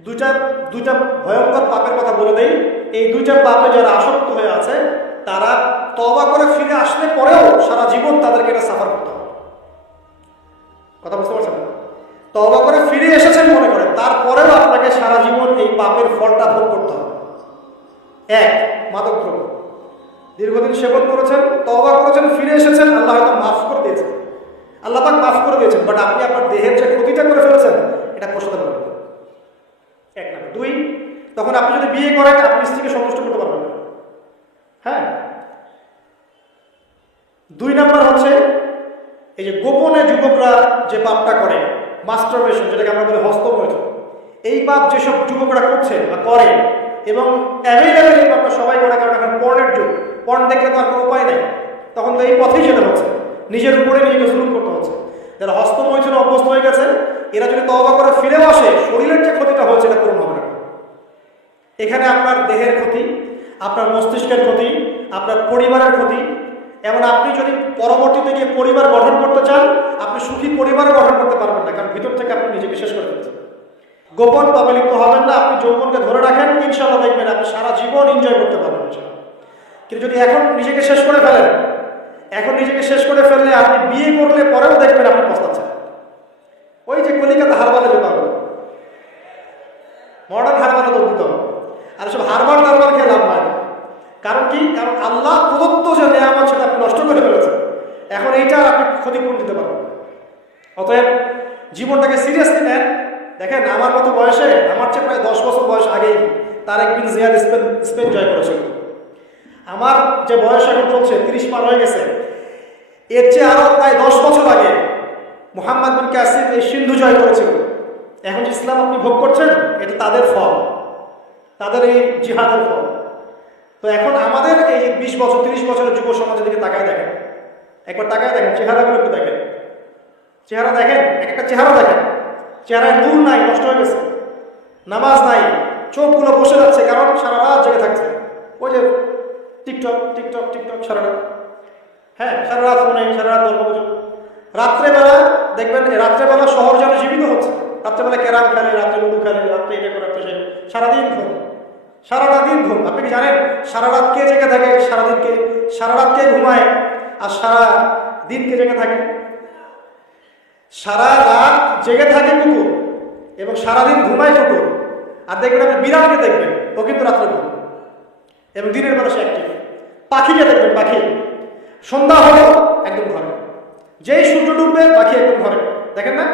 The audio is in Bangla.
দুইটা দুইটা ভয়ঙ্কর পাপের কথা বলে দেই। এই দুইটা পাপে যারা আসক্ত হয়ে আছে তারা তওবা করে ফিরে আসলে পরেও সারা জীবন তাদেরকে এটা সাফার করতে হবে। কথা বুঝতে পারছেন? তওবা করে ফিরে এসেছেন মনে করেন, তারপরেও আপনাকে সারা জীবন এই পাপের ফলটা ভোগ করতে হবে। এক, মাদকদ্রব্য দীর্ঘদিন সেবন করেছেন, তওবা করেছেন, ফিরে এসেছেন, আল্লাহ হয়তো মাফ করে দিয়েছেন, আল্লাহ পাক মাফ করে দিয়েছেন, বাট আপনি আপনার দেহের যে ক্ষতিটা করে ফেলেছেন এটা পোষাতে পারবেন না। এক নাম্বার। দুই, তখন আপনি যদি বিয়ে করেন আপনি স্ত্রীকে সন্তুষ্ট করতে পারবেন না। হ্যাঁ। দুই নাম্বার হচ্ছে এই যে গোপনে যুবকরা যে পাপটা করে, মাস্টারবেশন, যেটাকে আমরা বলি হস্তমৈথুন, এই পাপ যেসব যুবকরা করছে বা করে এবং অ্যাভেলেবেল এই পাপটা সবাই করে, কারণ এখন পর্নের যুগ, পর্ন দেখলে তো আর কোনো উপায় নেই, তখন তো এই পথেই যেতে হচ্ছে, নিজের উপরে নিজেকে জুলুম করতে হচ্ছে। যারা হস্তমৈথুনে অভ্যস্ত হয়ে গেছে এরা যদি তওবা করে ফিরেও আসে, শরীরের যে ক্ষতিটা হচ্ছে এটা পূরণ হবে না। এখানে আপনার দেহের ক্ষতি, আপনার মস্তিষ্কের ক্ষতি, আপনার পরিবারের ক্ষতি, এবং আপনি যদি পরবর্তীতে গিয়ে পরিবার গঠন করতে চান আপনি সুখী পরিবারও গঠন করতে পারবেন না, কারণ ভিতর থেকে আপনি নিজেকে শেষ করে ফেলছেন। গোপন পাপে লিপ্ত হবেন না, আপনি যৌবনকে ধরে রাখেন, ইনশাআল্লাহ দেখবেন আপনি সারা জীবন এনজয় করতে পারবেন ইনশাআল্লাহ। কিন্তু যদি এখন নিজেকে শেষ করে ফেলেন, এখন নিজেকে শেষ করে ফেললে আপনি বিয়ে করলে পরেও দেখবেন আপনি পস্তাচ্ছেন। ওই যে কলিকাতা হারবালে যেতে হবে, মডার্ন হারবালে দৌড় দিতে হবে, আর সব হারবার টারবার খেয়ে লাভ হয় না। কারণ কি? কারণ আল্লাহ প্রদত্ত যে নেয়ামত সেটা আপনি নষ্ট করে ফেলেছেন, এখন এইটা আপনি ক্ষতিপূরণ দিতে পারবেন। অতএব জীবনটাকে সিরিয়াসলি নেন। দেখেন আমার মতো বয়সে, আমার চেয়ে প্রায় 10 বছর বয়স আগেই তারেক বিন জিয়াদ স্পেন জয় করেছিল। আমার যে বয়স এখন চলছে 30 পার হয়ে গেছে, এর চেয়ে আরো প্রায় 10 বছর আগে মুহাম্মদ বিন কাসিম এই সিন্ধু জয় করেছিল। এখন যে ইসলাম আপনি ভোগ করছেন এটা তাদের ফল, তাদের এই জিহাদের ফল। তো এখন আমাদের এই যে 20 বছর 30 বছরের যুব সমাজের দিকে তাকায় দেখেন, একবার তাকায় দেখেন, চেহারাগুলো একটু দেখেন, চেহারা দেখেন, একটা চেহারা দেখেন, চেহারায় নূর নাই, নষ্ট হয়ে গেছে, নামাজ নাই, চোখগুলো বসে যাচ্ছে, কারণ সারা রাত জেগে থাকছে, ওই যে টিকটক টিকটক টিকটক সারা রাত। হ্যাঁ, সারা রাত ফোনে, সারা রাত গল্প গুজব। রাত্রেবেলা দেখবেন, রাত্রেবেলা শহর যেন জীবিত হচ্ছে, রাত্রেবেলা ক্যারাম খেলে, রাত্রে লুডু খেলে, রাত্রে এটা করে, রাত্রে সেটা, সারাদিন ঘুম, সারাটা দিন ঘুম। আপনি কি জানেন সারা রাত কে জেগে থাকে? সারাদিনকে সারা রাত কে ঘুমায় আর সারা দিনকে জেগে থাকে? সারা রাত জেগে থাকে কুকুর এবং সারাদিন ঘুমায় কুকুর। আর দেখবেন আপনি বিড়ালকে দেখবেন, ও কিন্তু রাত্রে ঘুম এবং দিনের বেলা সে অ্যাক্টিভ। পাখিকে দেখবেন, পাখি সন্ধ্যা হলো একদম ঘরে, যেই সূর্য ডুববে পাখি একদম ঘরে, দেখেন না?